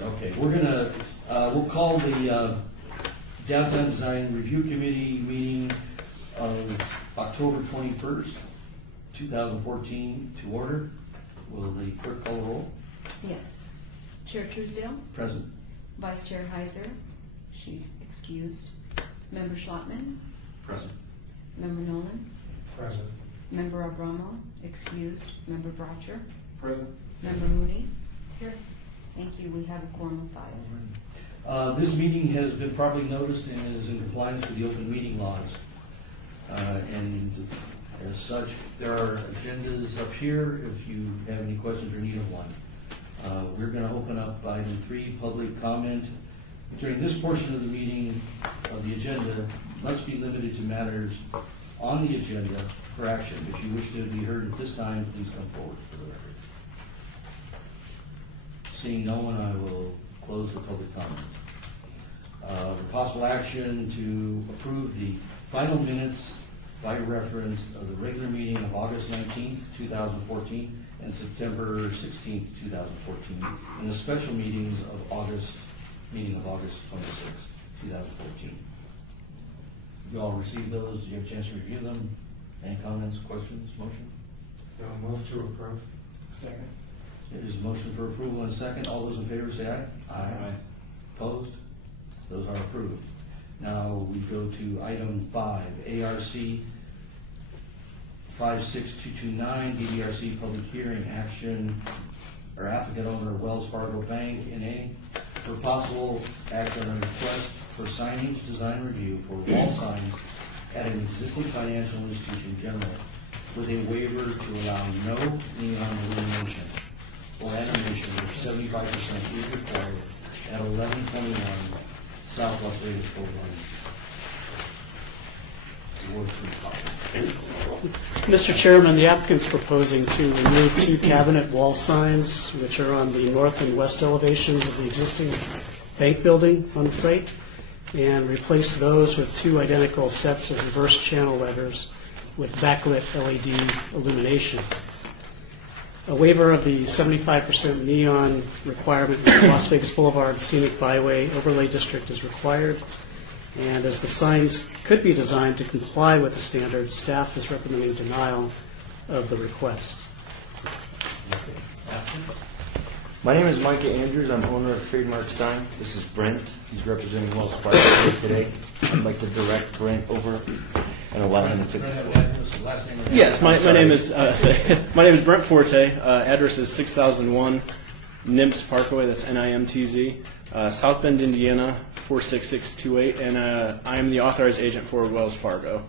Okay, we're gonna, we'll call the Downtown Design Review Committee meeting of October 21st, 2014 to order. Will the clerk call the roll? Yes. Chair Truesdale? Present. Vice Chair Heiser? She's excused. Member Schlottman? Present. Member Nolan? Present. Member Abramo? Excused. Member Brotcher? Present. Member Mooney? Here. Thank you. We have a quorum of 5. This meeting has been properly noticed and is in compliance with the open meeting laws. And as such, there are agendas up here if you have any questions or need of one. We're going to open up item 3, public comment. During this portion of the meeting of the agenda must be limited to matters on the agenda for action. If you wish to be heard at this time, please come forward for the record. Seeing no one, I will close the public comment. The possible action to approve the final minutes by reference of the regular meeting of August 19th, 2014 and September 16th, 2014, and the special meetings of August 26th, 2014. You all received those? Did you have a chance to review them? Any comments, questions, motion? No, move to approve. Second. There is a motion for approval and a second. All those in favor say aye. Aye. Opposed? Those are approved. Now we go to item 5, ARC 56229, DBRC public hearing action, or applicant owner Wells Fargo Bank, N.A., for possible action on a request for signage design review for wall signs at an existing financial institution general, with a waiver to allow no neon illumination or animation, which 75% is required at 1121 South Las Vegas Boulevard. Mr. Chairman, the applicant's proposing to remove 2 cabinet wall signs, which are on the north and west elevations of the existing bank building on the site, and replace those with 2 identical sets of reverse channel letters with backlit LED illumination. A waiver of the 75% neon requirement for Las Vegas Boulevard Scenic Byway Overlay District is required. And as the signs could be designed to comply with the standards, staff is recommending denial of the request. My name is Micah Andrews. I'm owner of Trademark Sign. This is Brent. He's representing Wells Fargo today. I'd like to direct Brent over and allow him to take the floor. Yes, my name is my name is Brent Forte. Address is 6001 Nimtz Parkway. That's NIMTZ, South Bend, Indiana 46628, and I am the authorized agent for Wells Fargo.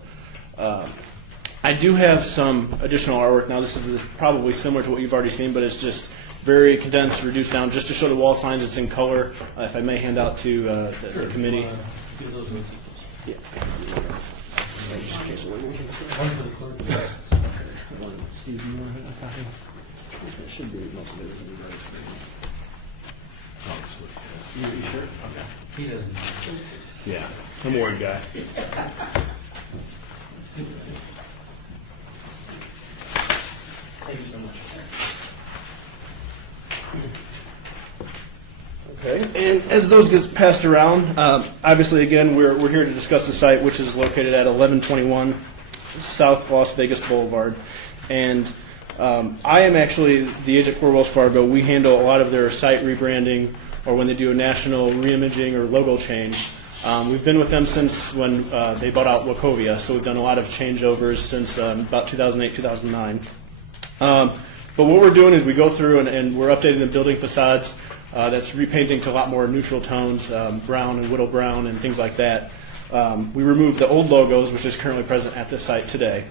I do have some additional artwork. Now, this is probably similar to what you've already seen, but it's just very condensed, reduced down, just to show the wall signs. It's in color. If I may hand out to the committee. Yeah. Just in case of one for the clerk. Steve, do you want to have a copy? It should be most of everything you've already seen. You sure? Okay. He doesn't. Yeah, I'm a word guy. Thank you so much. Okay, and as those get passed around, obviously, again, we're here to discuss the site, which is located at 1121 South Las Vegas Boulevard. And I am actually the agent for Wells Fargo. We handle a lot of their site rebranding or when they do a national reimaging or logo change. We've been with them since when they bought out Wachovia, so we've done a lot of changeovers since about 2008, 2009. But what we're doing is we go through and we're updating the building facades. That's repainting to a lot more neutral tones, brown and widow brown and things like that. We removed the old logos, which is currently present at this site today.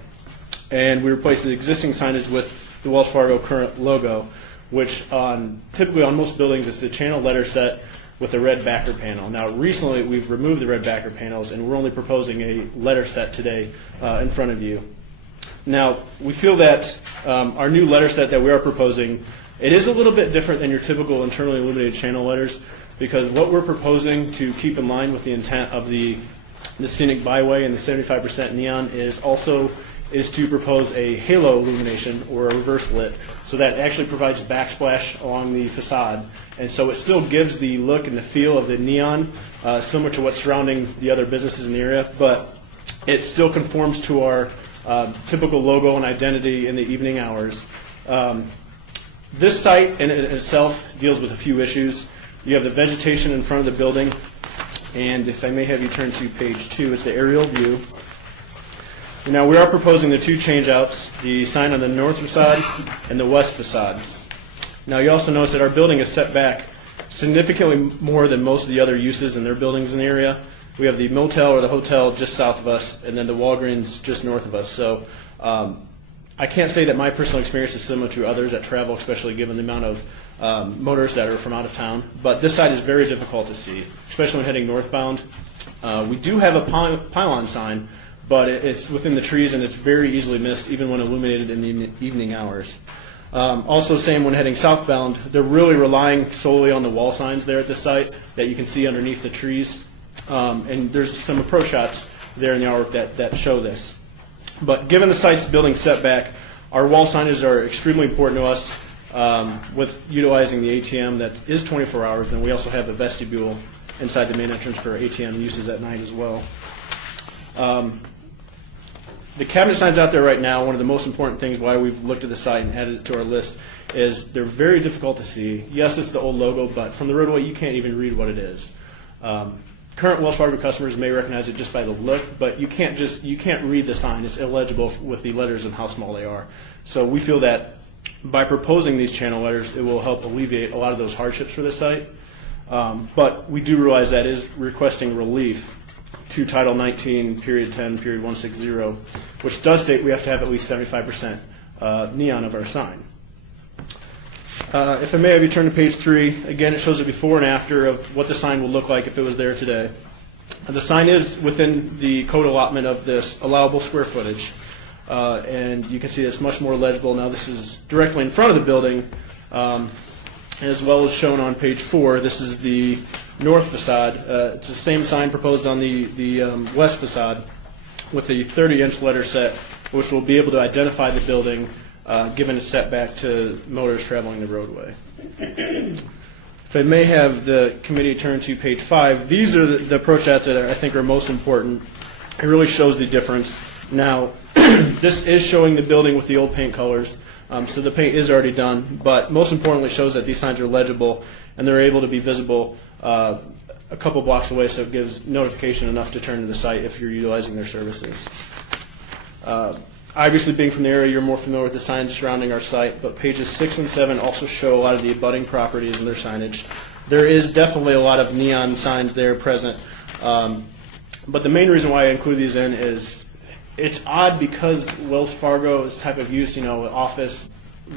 And we replaced the existing signage with the Wells Fargo current logo, which typically on most buildings is the channel letter set with the red backer panel. Now recently we've removed the red backer panels and we're only proposing a letter set today in front of you. Now we feel that our new letter set that we are proposing, it is a little bit different than your typical internally illuminated channel letters, because what we're proposing to keep in line with the intent of the scenic byway and the 75% neon is also is to propose a halo illumination or a reverse lit, so that actually provides backsplash along the facade, and so it still gives the look and the feel of the neon, similar to what's surrounding the other businesses in the area, but it still conforms to our typical logo and identity in the evening hours. This site in itself deals with a few issues. You have the vegetation in front of the building, and if I may have you turn to page 2, it's the aerial view. Now we are proposing the two changeouts, the sign on the north facade and the west facade. Now you also notice that our building is set back significantly more than most of the other uses in their buildings in the area. We have the motel or the hotel just south of us, and then the Walgreens just north of us. So I can't say that my personal experience is similar to others that travel, especially given the amount of motorists that are from out of town. But this side is very difficult to see, especially when heading northbound. We do have a pylon sign, but it's within the trees and it's very easily missed, even when illuminated in the evening hours. Also, same when heading southbound, they're really relying solely on the wall signs there at this site that you can see underneath the trees. And there's some approach shots there in the artwork that show this. But given the site's building setback, our wall signage are extremely important to us. With utilizing the ATM that is 24 hours, and we also have a vestibule inside the main entrance for ATM uses at night as well. The cabinet signs out there right now, one of the most important things why we've looked at the site and added it to our list is they're very difficult to see. Yes, it's the old logo, but from the roadway you can't even read what it is. Current Wells Fargo customers may recognize it just by the look, but you can't read the sign. It's illegible with the letters and how small they are. So we feel that by proposing these channel letters, it will help alleviate a lot of those hardships for the site. But we do realize that is requesting relief to Title 19, Period 10, Period 160, which does state we have to have at least 75% neon of our sign. If I may have you turn to page 3, again it shows a before and after of what the sign will look like if it was there today. The sign is within the code allotment of this allowable square footage, and you can see it's much more legible. Now this is directly in front of the building, as well as shown on page 4. This is the north facade. It's the same sign proposed on the west facade with the 30-inch letter set, which will be able to identify the building given its setback to motors traveling the roadway. If I may have the committee turn to page 5, these are the approach shots that I think are most important. It really shows the difference. Now, this is showing the building with the old paint colors, so the paint is already done, but most importantly shows that these signs are legible and they're able to be visible a couple blocks away, so it gives notification enough to turn to the site if you're utilizing their services. Obviously, being from the area, you're more familiar with the signs surrounding our site, but pages 6 and 7 also show a lot of the abutting properties and their signage. There is definitely a lot of neon signs there present, but the main reason why I include these in is it's odd because Wells Fargo's type of use, office,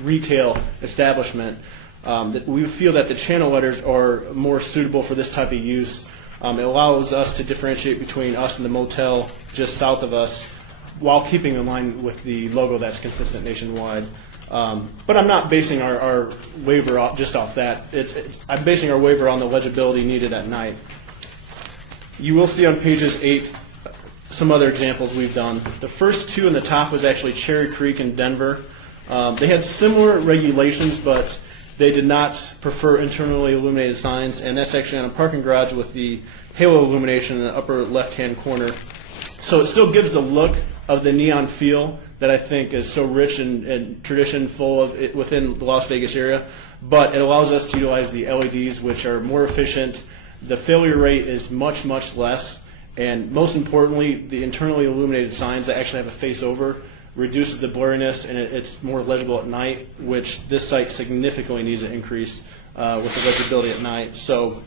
retail establishment, that we feel that the channel letters are more suitable for this type of use. It allows us to differentiate between us and the motel just south of us, while keeping in line with the logo that's consistent nationwide. But I'm not basing our waiver just off that. I'm basing our waiver on the legibility needed at night. You will see on pages 8 some other examples we've done. The first two in the top was actually Cherry Creek in Denver. They had similar regulations, but they did not prefer internally illuminated signs, and that's actually on a parking garage with the halo illumination in the upper left-hand corner. So it still gives the look of the neon feel that I think is so rich and tradition full of it within the Las Vegas area, but it allows us to utilize the LEDs, which are more efficient. The failure rate is much, much less, and most importantly, the internally illuminated signs that actually have a face over reduces the blurriness, and it's more legible at night, which this site significantly needs an increase with the legibility at night. So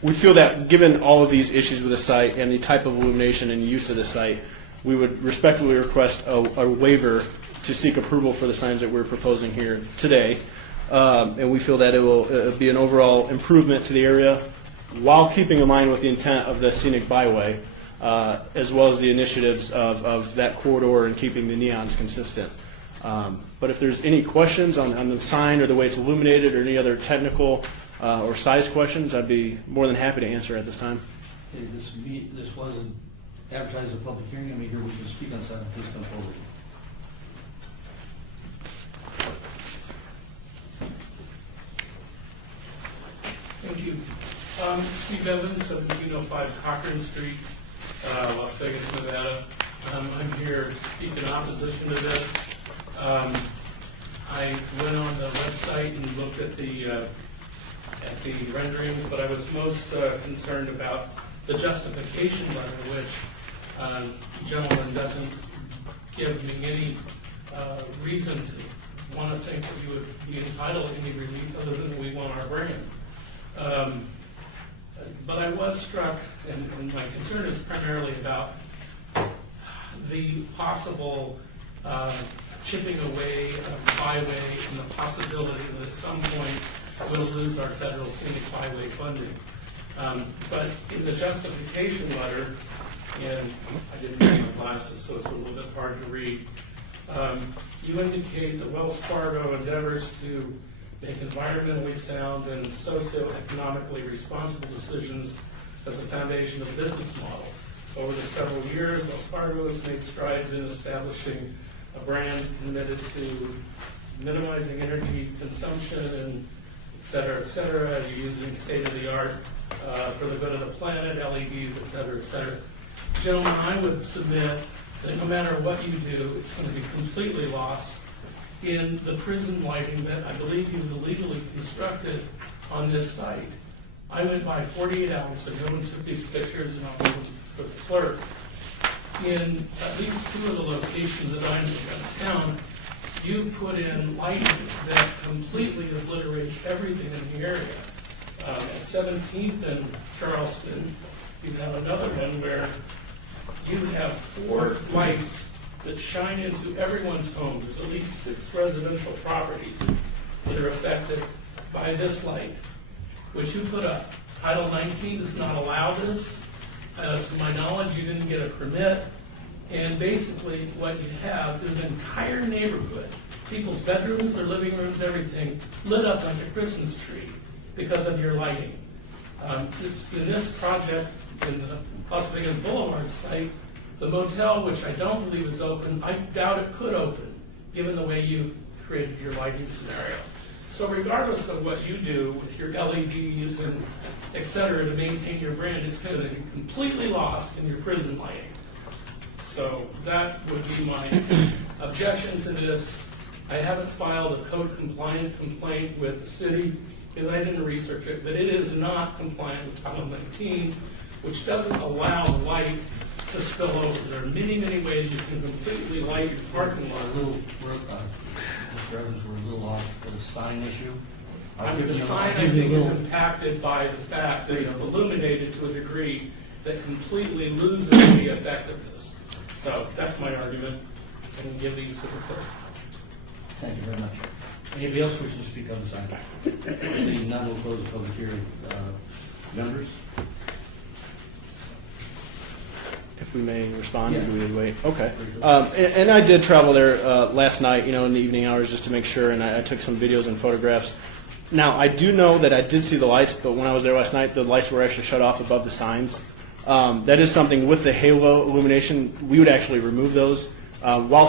we feel that given all of these issues with the site and the type of illumination and use of the site, we would respectfully request a waiver to seek approval for the signs that we're proposing here today. And we feel that it will be an overall improvement to the area while keeping in line with the intent of the scenic byway, as well as the initiatives of that corridor and keeping the neons consistent. But if there's any questions on the sign or the way it's illuminated or any other technical or size questions, I'd be more than happy to answer at this time. This wasn't advertise a public hearing. Let me hear wishing to speak on this item. Please come forward. Thank you. Steve Evans, 1705 Cochran Street, Las Vegas, Nevada. I'm here to speak in opposition to this. I went on the website and looked at the renderings, but I was most concerned about the justification letter, which the gentleman doesn't give me any reason to want to think that you would be entitled to any relief other than we want our brand. But I was struck, and my concern is primarily about the possible chipping away of byway and the possibility that at some point we'll lose our federal scenic byway funding. But in the justification letter, and I didn't bring my glasses, so it's a little bit hard to read, you indicate that Wells Fargo endeavors to make environmentally sound and socioeconomically responsible decisions as a foundation of the business model. Over the several years, Wells Fargo has made strides in establishing a brand committed to minimizing energy consumption and et cetera, using state-of-the-art for the good of the planet, LEDs, et cetera. Gentlemen, I would submit that no matter what you do, it's going to be completely lost in the prison lighting that I believe you've illegally constructed on this site. I went by 48 hours ago and took these pictures, and I'll give them for the clerk. In at least two of the locations that I know around town, you've put in lighting that completely obliterates everything in the area. At 17th and Charleston, you have another one where you have 4 lights that shine into everyone's home. There's at least 6 residential properties that are affected by this light, which you put up. Title 19 does not allow this. To my knowledge, you didn't get a permit. And basically what you have is an entire neighborhood, people's bedrooms, their living rooms, everything, lit up like a Christmas tree because of your lighting. In this project, in the Las Vegas Boulevard site, the motel, which I don't believe is open, I doubt it could open, given the way you've created your lighting scenario. So regardless of what you do with your LEDs and et cetera to maintain your brand, it's going to be completely lost in your prison lighting. So that would be my objection to this. I haven't filed a code-compliant complaint with the city because I didn't research it, but it is not compliant with Title 19, which doesn't allow light to spill over. There are many, many ways you can completely light your parking lot. Mr. Evans, we're a little off for the sign issue. The sign, I think, is impacted by the fact that it's illuminated to a degree that completely loses the effectiveness. So that's my argument. I can give these to the clerk. Thank you very much. Anybody else wishing to speak on this item? Seeing none, we'll close the public hearing. Members? If we may respond, Yeah. do we wait? Okay. And I did travel there last night, in the evening hours, just to make sure, and I took some videos and photographs. Now, I do know that I did see the lights, but when I was there last night, the lights were actually shut off above the signs. That is something with the halo illumination, we would actually remove those. While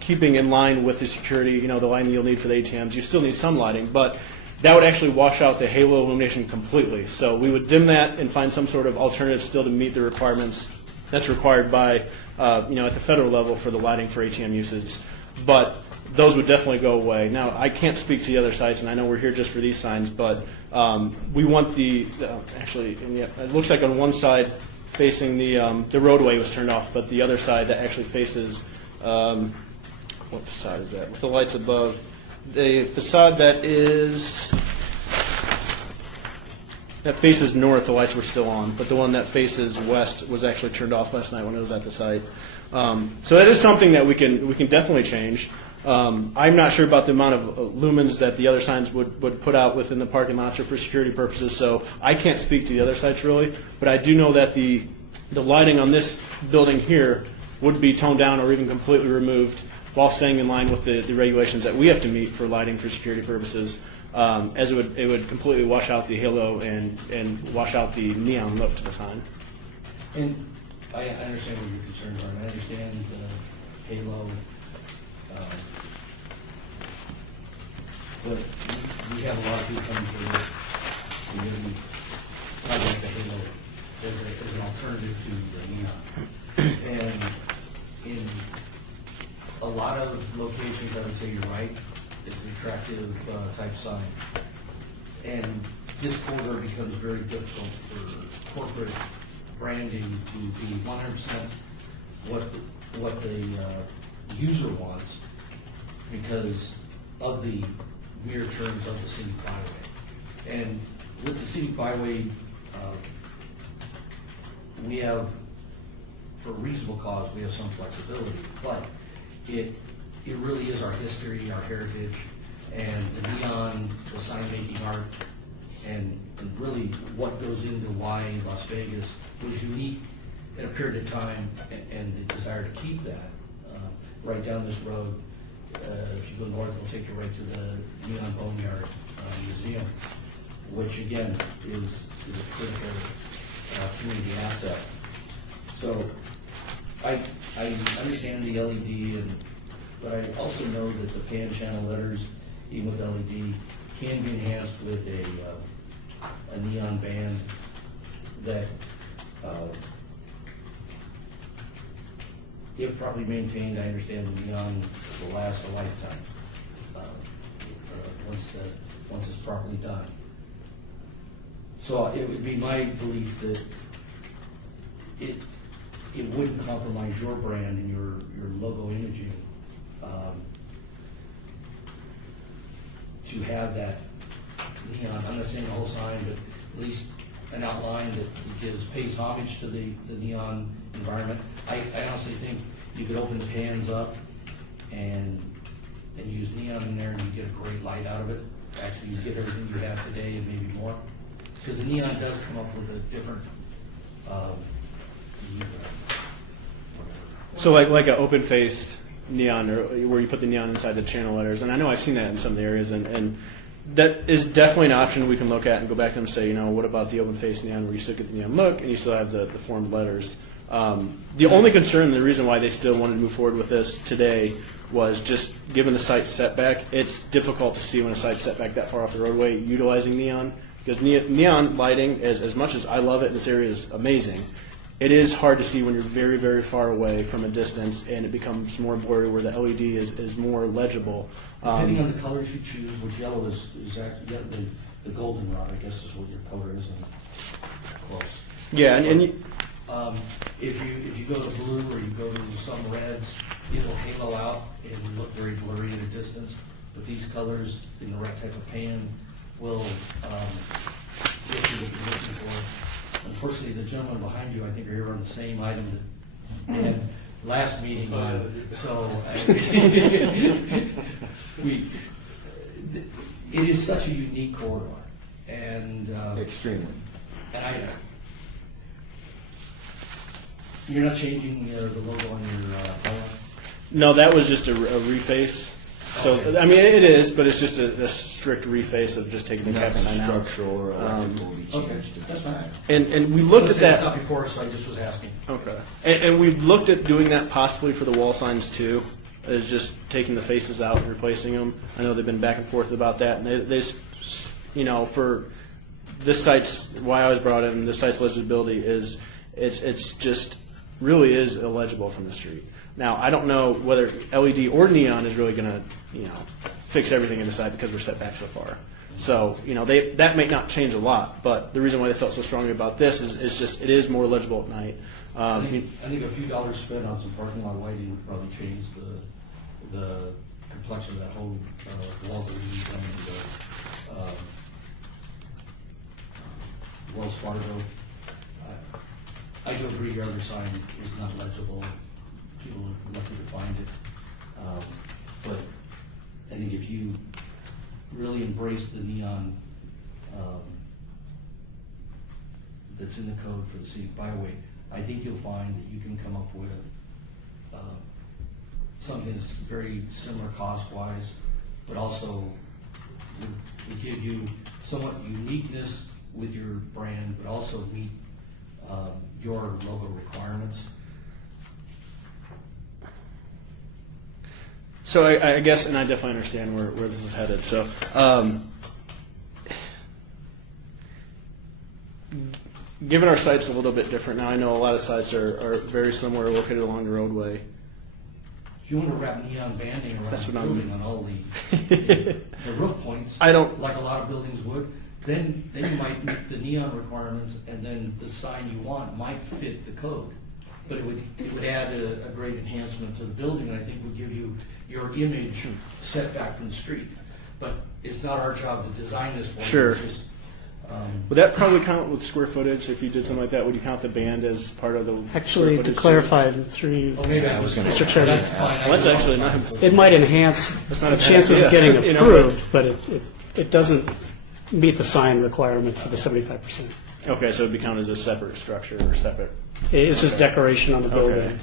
keeping in line with the security, the lighting you'll need for the ATMs, you still need some lighting, but that would actually wash out the halo illumination completely. So we would dim that and find some sort of alternative still to meet the requirements that's required by, at the federal level for the lighting for ATM usage. But those would definitely go away. Now, I can't speak to the other sites, and I know we're here just for these signs, but we want it looks like on one side facing the roadway was turned off, but the other side that actually faces, what facade is that? With the lights above. The facade that faces north, the lights were still on, but the one that faces west was actually turned off last night when it was at the site. So that is something that we can definitely change. I'm not sure about the amount of lumens that the other signs would put out within the parking lots or for security purposes, so I can't speak to the other sites really, but I do know that the lighting on this building here would be toned down or even completely removed while staying in line with the regulations that we have to meet for lighting for security purposes, as it would completely wash out the halo and wash out the neon look to the sign. And I understand what your concerns are, and I understand halo. But we have a lot of people coming through this community, talking about the halo as an alternative to the neon. And in a lot of locations, I would say you're right, it's an attractive type sign. And this corridor becomes very difficult for corporate branding to be 100% what the user wants because of the weird terms of the scenic byway. And with the scenic byway, we have, for a reasonable cause, we have some flexibility, but it really is our history, our heritage, and the neon, the sign-making art, and really what goes into why Las Vegas was unique at a period of time, and the desire to keep that. Right down this road, if you go north, it'll take you right to the Neon Boneyard Museum, which again is a critical community asset. So I understand the LED, but I also know that the pan channel letters, even with LED, can be enhanced with a neon band that, if properly maintained, I understand the neon will last a lifetime once it's properly done. So it would be my belief that it wouldn't compromise your brand and your logo imaging to have that neon. I'm not saying the whole sign, but at least an outline that pays homage to the neon environment. I honestly think you could open the pans up and use neon in there, and you get a great light out of it. Actually, you get everything you have today and maybe more, because the neon does come up with a different. So like an open-faced neon, or where you put the neon inside the channel letters, and I know I've seen that in some of the areas, and that is definitely an option we can look at and go back to them and say, what about the open-faced neon where you still get the neon look and you still have the formed letters. The only concern, the reason why they still wanted to move forward with this today was just given the site setback, it's difficult to see when a site's setback that far off the roadway utilizing neon, because neon lighting, as much as I love it, this area is amazing. It is hard to see when you're very, very far away from a distance, and it becomes more blurry where the LED is more legible. Depending on the colors you choose, which yellow is actually the goldenrod, I guess is what your color is, and close. Yeah, and if you go to blue or you go to some reds, it'll halo out and look very blurry at a distance. But these colors in the right type of pan will get you what you're looking for. Unfortunately, the gentleman behind you, I think, are here on the same item that we had last meeting on. So it is such a unique corridor, and Extremely. and you're not changing the logo on your color? no, that was just a reface. So, Okay. I mean, it is, but it's just a strict reface of just taking the cap Nothing sign out. structural or electrical will be Okay, changed. that's fine. And we looked at It's that. not before, so I just was asking. Okay. And we looked at doing that possibly for the wall signs too, is just taking the faces out and replacing them. I know they've been back and forth about that, and they for this site's, why I was brought in, this site's legibility is it's just really is illegible from the street. Now, I don't know whether LED or neon is really going to, fix everything in the site because we're set back so far. So, that may not change a lot, but the reason why they felt so strongly about this is just it is more legible at night. I think a few dollars spent on some parking lot lighting would probably change the complexion of that whole wall that we use on the Wells Fargo. I do agree your other sign is not legible. People are lucky to find it. But I think if you really embrace the neon that's in the code for the scenic byway, I think you'll find that you can come up with something that's very similar cost-wise, but also would give you somewhat uniqueness with your brand, but also meet your logo requirements. So I guess, and I definitely understand where this is headed. So, given our site's a little bit different now, I know a lot of sites are very similar, located along the roadway. If you want to wrap neon banding around That's the what I'm- building on all the roof points, I don't- like a lot of buildings would, then you might meet the neon requirements, and then the sign you want might fit the code. But it would add a great enhancement to the building, and I think would give you your image set back from the street. But it's not our job to design this for you. Sure. It's just, Would that probably count with square footage? If you did something like that, would you count the band as part of the Actually, square to footage? clarify through, oh, maybe I was going Mr. Chairman. That's fine. Well, that's actually not. it might enhance That's not the a bad chances of idea. getting You know, approved, but it doesn't meet the sign requirement for the 75%. Okay, so it would be counted as a separate structure or separate. It's just decoration on the building.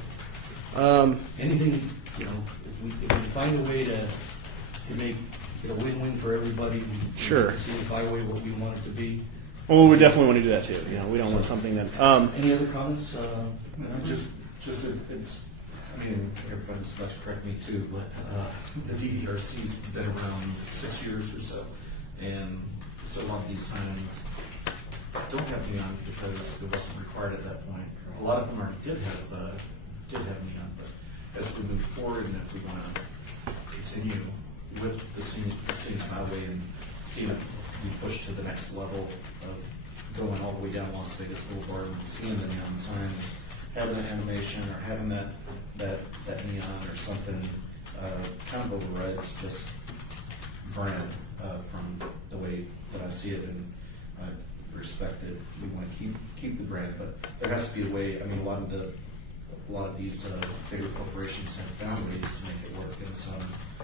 Okay. Anything, if we find a way to make it a win-win for everybody, we Sure. can see if I way what we want it to be. Well, we definitely want to do that too. We don't want something that. Any other comments? Just it's, I mean, everybody's about to correct me too, but the DDRC's been around 6 years or so. And so a lot of these signs don't have neon because it wasn't required at that point. A lot of them did have neon, but as we move forward and if we want to continue with the scenic highway and seeing it be pushed to the next level of going all the way down Las Vegas Boulevard and seeing the neon signs, having an animation or having that neon or something kind of overrides just brand from the way that I see it and respect it. We want to keep the brand, but there has to be a way. I mean, a lot of these bigger corporations have found ways to make it work, and so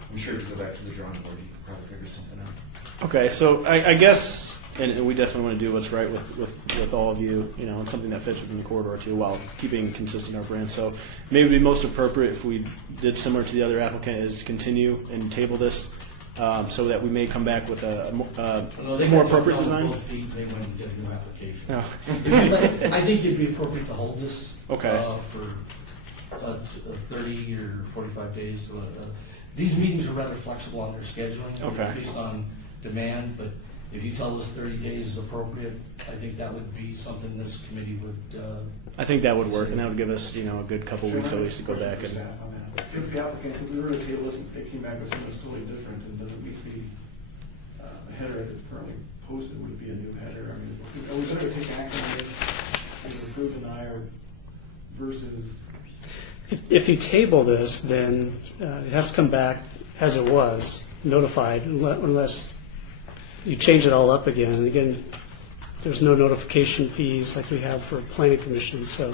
I'm sure if you go back to the drawing board, you could probably figure something out. Okay, so I guess, and we definitely want to do what's right with all of you, and something that fits within the corridor too, while keeping consistent our brand. So maybe it would be most appropriate if we did similar to the other applicant, is continue and table this, so that we may come back with a more appropriate design. They went and did a new application. No. I think it'd be appropriate to hold this Okay. for 30 or 45 days. These meetings are rather flexible on their scheduling, Okay. based on demand, but if you tell us 30 days is appropriate, I think that would be something this committee would, I think that would work, and that would give us, a good couple weeks at least to go back and. If the applicant, if we were to table this and they came back with something that's totally different and doesn't meet the header as it's currently posted, would it be a new header? I mean, are we going to take action on this and approve, deny, or versus? If you table this, then it has to come back as it was, notified, unless you change it all up again. And again, there's no notification fees like we have for planning commission, so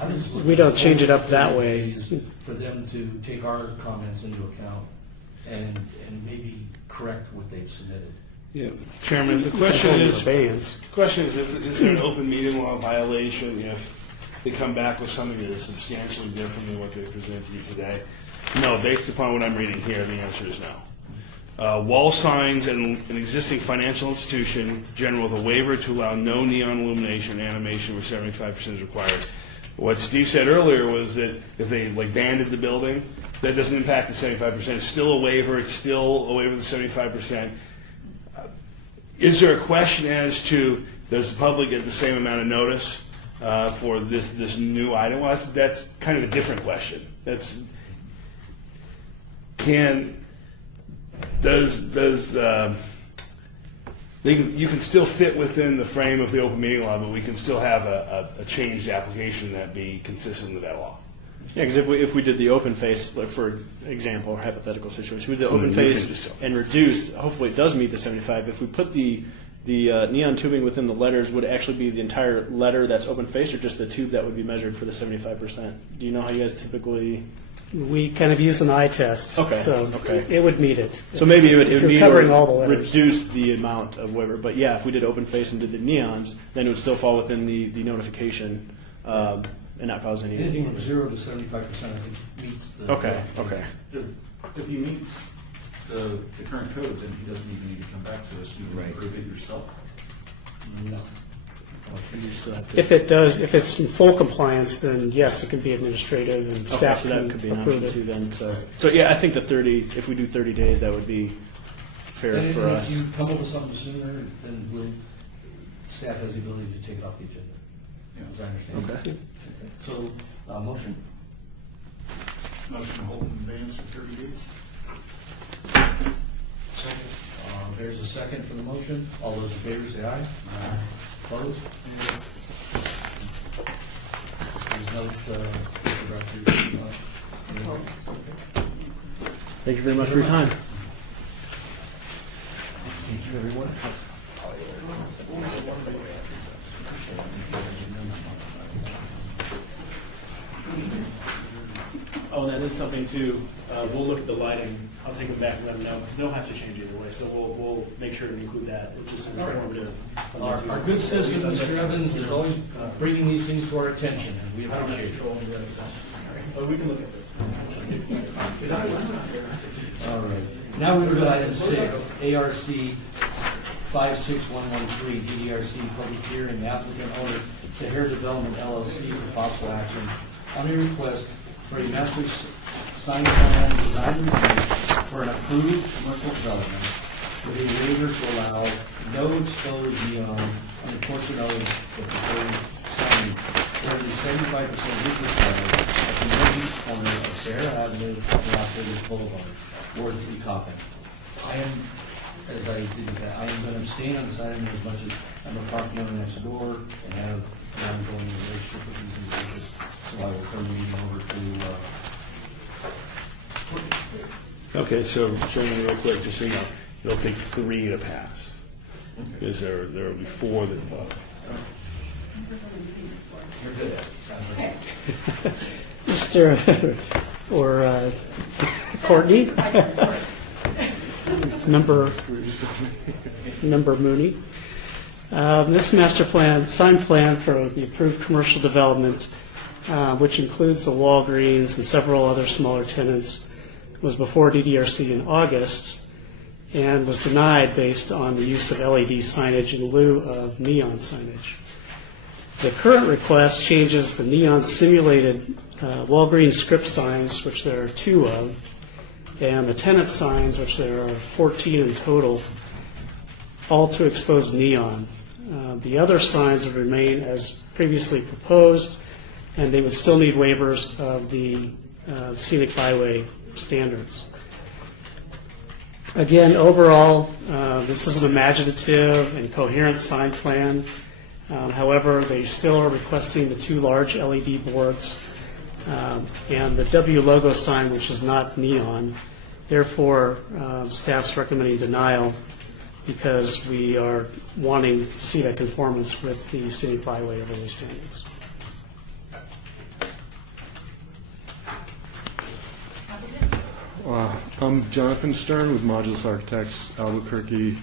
I was just looking we don't for change it up 30 that way. days for them to take our comments into account and maybe correct what they've submitted. Yeah, Chairman, the question is, Advance. is there an open meeting law violation if they come back with something that is substantially different than what they present to you today? No, based upon what I'm reading here, the answer is no. Wall signs in an existing financial institution, general with a waiver to allow no neon illumination animation where 75% is required. What Steve said earlier was that if they banded the building, that doesn't impact the 75%. It's still a waiver. It's still a waiver of the 75%. Is there a question as to does the public get the same amount of notice for this new item? Well, that's kind of a different question. You can still fit within the frame of the open meeting law, but we can still have a changed application that be consistent with that law. Yeah, because if we did the open face, like for example, or hypothetical situation, we did the open You can do face so. and reduced, hopefully it does meet the 75. If we put the neon tubing within the letters, would it actually be the entire letter that's open face, or just the tube that would be measured for the 75%? Do you know how you guys typically? We kind of use an eye test, Okay, so okay. it would meet it. So maybe it would You're meet covering or all the letters. reduce the amount of waiver. But yeah, if we did open face and did the neons, then it would still fall within the notification and not cause any. Anything from 0 to 75%, I think, meets the. Okay. If he meets the current code, then he doesn't even need to come back to us. You can Right. approve it yourself. No. If it's in full compliance, then yes, it can be administrative and Okay, staff so can that could be an approve option too it. then. So yeah, I think the 30, if we do 30 days, that would be fair And for if us. you come up with something sooner, then staff has the ability to take it off the agenda, as I understand. Okay. So, motion? Motion to hold in advance for 30 days. There's a second for the motion. All those in favor say aye. Aye. Opposed? Please note, Thank you very much for your time. Thank you, everyone. Oh, and that is something too. We'll look at the lighting. I'll take them back and let them know because they'll have to change either way. So we'll make sure to include that. It's just an informative. Our good system, Mr. Evans, is always bringing these things to our attention, and we I don't have appreciate it. control over that. But we can look at this. All right. Now we go to item 6, ARC 56113, DDRC public hearing, applicant owner Tahir Development LLC for possible action on a request for a master sign plan design review for an approved commercial development with a waiver to allow no exposed neon on the portion of the proposed sign where the 75% is required at the northeast corner of Sarah Avenue and Las Vegas Boulevard, Ward 3 Coffin. I am, as I did with that, I am going to abstain on this item as much as I'm a property owner next door and have an ongoing relationship with these individuals. So I will turn the meeting over to, Okay, so Chairman, real quick, just so you know, it'll take 3 to pass. Because there will be 4 that vote. you're good at it. Mr. or Courtney, Member Mooney. This master plan, sign plan for the approved commercial development, which includes the Walgreens and several other smaller tenants, was before DDRC in August and was denied based on the use of LED signage in lieu of neon signage. The current request changes the neon simulated Walgreens script signs, which there are 2 of, and the tenant signs, which there are 14 in total, all to expose neon. The other signs would remain as previously proposed, and they would still need waivers of the scenic byway standards. Again, overall, this is an imaginative and coherent sign plan. However, they still are requesting the 2 large LED boards and the W logo sign, which is not neon. Therefore, staff's recommending denial because we are wanting to see that conformance with the scenic byway overlay standards. I'm Jonathan Stern with Modulus Architects, Albuquerque,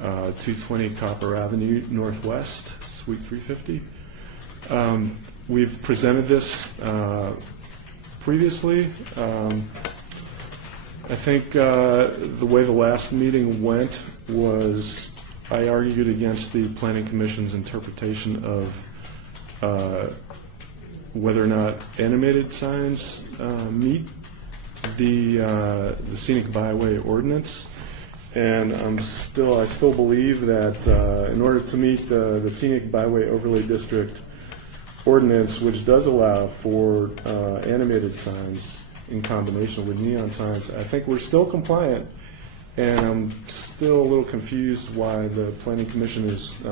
220 Copper Avenue Northwest, Suite 350. We've presented this previously. I think the way the last meeting went was I argued against the Planning Commission's interpretation of whether or not animated signs meet the scenic byway ordinance, and I still believe that in order to meet the scenic byway overlay district ordinance, which does allow for animated signs in combination with neon signs, I think we're still compliant, and I'm still a little confused why the Planning Commission is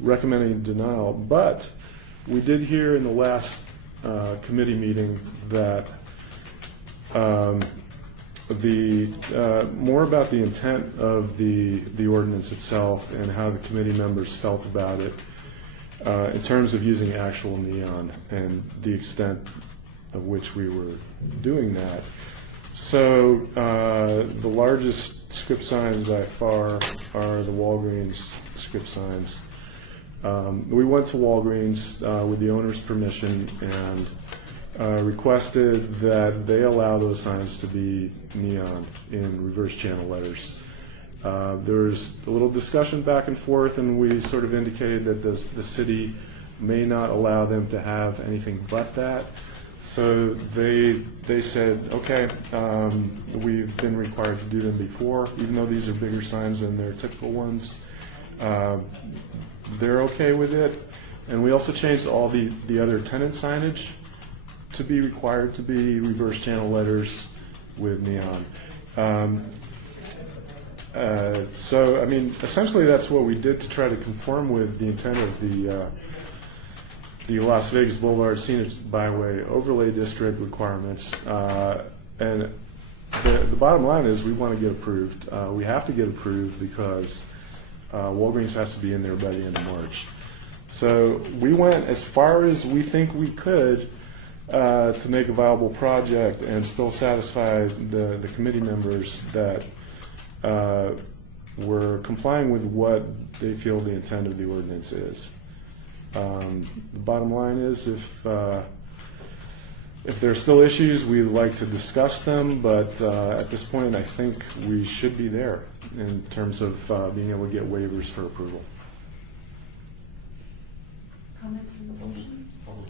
recommending denial. But we did hear in the last committee meeting that more about the intent of the ordinance itself and how the committee members felt about it in terms of using actual neon and the extent of which we were doing that. So the largest script signs by far are the Walgreens script signs. We went to Walgreens with the owner's permission and requested that they allow those signs to be neon in reverse channel letters. There was a little discussion back and forth, and we sort of indicated that the city may not allow them to have anything but that. So they said, okay, we've been required to do them before, even though these are bigger signs than their typical ones. They're okay with it. And we also changed all the other tenant signage to be required to be reverse channel letters with neon. So, I mean, essentially that's what we did to try to conform with the intent of the Las Vegas Boulevard Scenic Byway Overlay District requirements. And the bottom line is we want to get approved. We have to get approved because Walgreens has to be in there by the end of March. So we went as far as we think we could to make a viable project and still satisfy the committee members that were complying with what they feel the intent of the ordinance is. The bottom line is if there are still issues, we'd like to discuss them, but at this point I think we should be there in terms of being able to get waivers for approval. Comments from the motion? Public,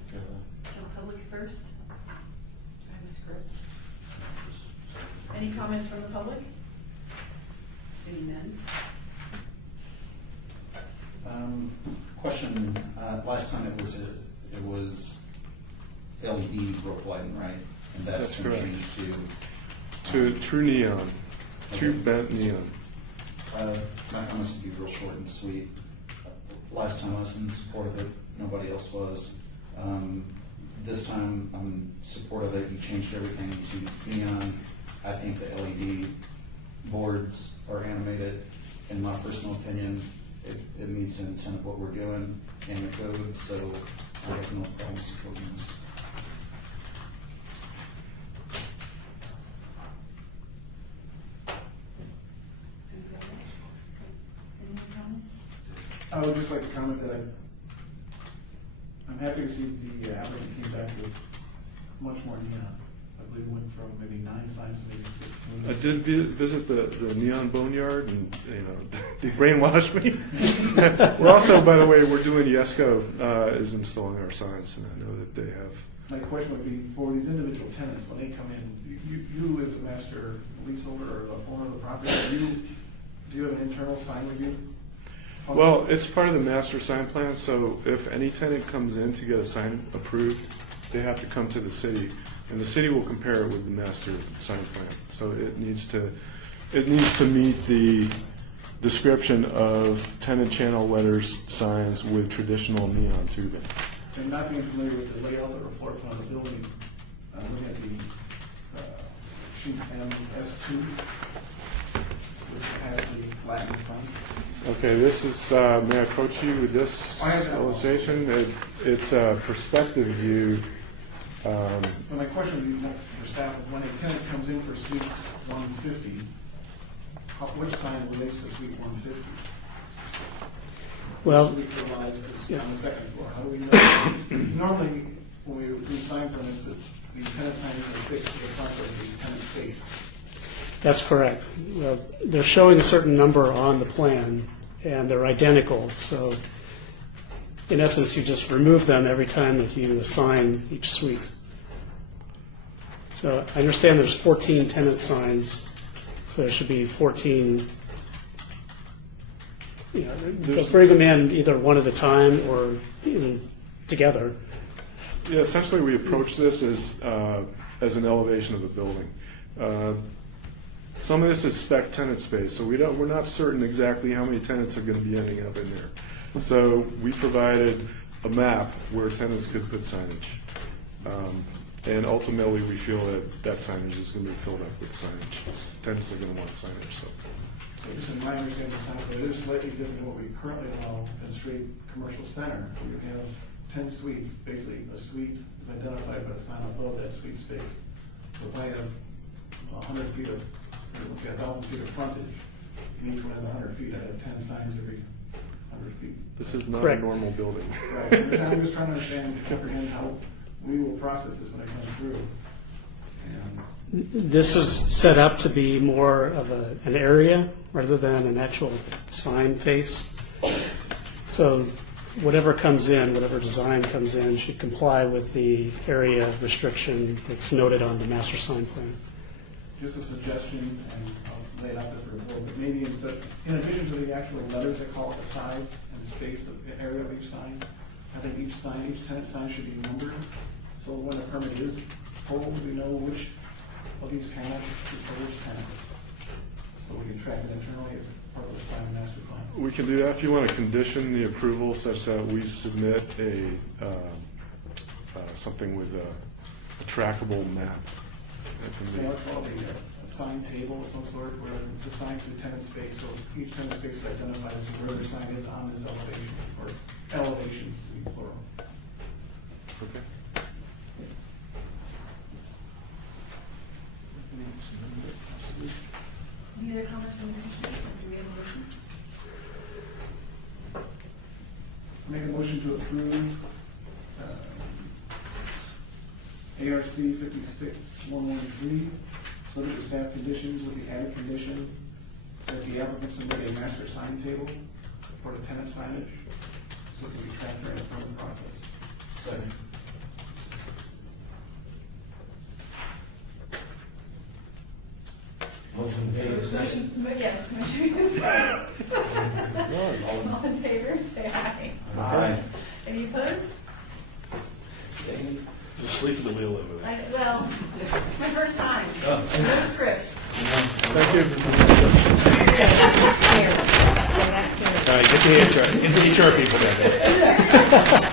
Public first. I have a script. Any comments from the public? Seeing none. Question, last time it was LED rope lighting, right? And that's That's been correct. changed To true neon, true Okay. bent neon. My comments to be real short and sweet. Last time I was in support of it, nobody else was. This time I'm supportive of it. You changed everything to neon. I think the LED boards are animated. In my personal opinion, it meets the intent of what we're doing and the code, so I have no problem supporting this. Any more comments? I would just like to comment that I'm happy to see the applicant came back with much more neon. I believe it went from maybe 9 signs to maybe 16. I did visit the Neon Boneyard, and they brainwashed me. We're also, by the way, we're doing Yesco is installing our signs, and I know that they have. My question would be, for these individual tenants, when they come in, you as a master leaseholder or the owner of the property, do you have an internal sign review? Well, it's part of the master sign plan, so if any tenant comes in to get a sign approved, they have to come to the city, and the city will compare it with the master sign plan. So it needs to meet the description of tenant channel letters signs with traditional neon tubing. And not being familiar with the layout or floor plan of the building, I'm looking at the sheet MS2, which has the flattened front. Okay, this is, may I approach you with this I have that. illustration? It's a perspective view. Well, my question would be for staff, is when a tenant comes in for suite 150, which sign relates to suite 150? Well, Suite provides it's yeah. on the second floor. How do we know? Normally, when we do sign permits, the tenant sign is fixed to the front of the tenant space. that's correct. Well, they're showing a certain number on the plan, and they're identical. So, in essence, you just remove them every time that you assign each suite. So, I understand there's 14 tenant signs, so there should be 14. They'll bring them in either one at a time or together. Yeah, essentially we approach this as an elevation of the building. Some of this is spec tenant space, so we're not certain exactly how many tenants are going to be ending up in there. So we provided a map where tenants could put signage. And ultimately we feel that signage is going to be filled up with signage. Tenants are going to want signage. So. So just in my understanding, it sounds like it is slightly different than what we currently allow in straight commercial center. We have 10 suites, basically a suite is identified by the sign above that suite space. So if I have 100 feet of, or 1,000 feet of frontage, and each one has 100 feet, I have 10 signs every 100 feet. This is not Correct. a normal building. Right, I'm just trying to understand, comprehend how we will process this when it comes through. And This is set up to be more of an area rather than an actual sign face. So whatever comes in, whatever design comes in, should comply with the area restriction that's noted on the master sign plan. Just a suggestion, and I'll lay it out there for a little bit, maybe in addition to the actual letters that call it the size and space of the area of each sign, I think each tenant sign should be numbered, so when a permit is pulled, we know which of these panels is for which tenant, so we can track it internally as part of the sign master plan. We can do that if you want to condition the approval such that we submit something with a trackable map. So that's called a sign table of some sort, where it's assigned to tenant space, so each tenant space identifies where the sign is on this elevation, or elevations to be plural. Okay. Any other comments from the commission? Do we have a motion? Make a motion to approve ARC 56113, subject to staff conditions with the added condition that the applicant submit a master sign table for the tenant signage, so it can be tracked during the permit process. Second. Motion made, second. But yes, Commissioner. All in favor, say aye. Aye. Any opposed? Just sleep at the wheel over there. Well, it's my first time. No script. Thank you. All right, get the HR people down there. I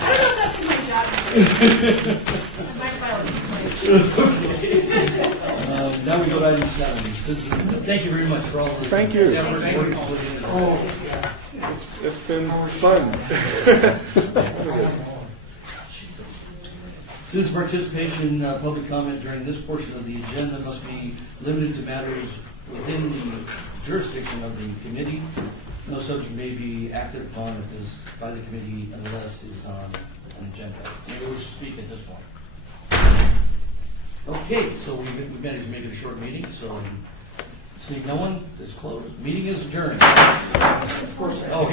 don't know if that's my job. My Now we go to item 7. Thank you very much for all the Thank you. effort and work all the way. It's been fun. Citizen participation, public comment during this portion of the agenda must be limited to matters within the jurisdiction of the committee. No subject may be acted upon by the committee unless it is on an agenda. Maybe we should speak at this point. Okay, so we managed to make it a short meeting, so seeing no one, it's closed. Meeting is adjourned. Of course. Oh,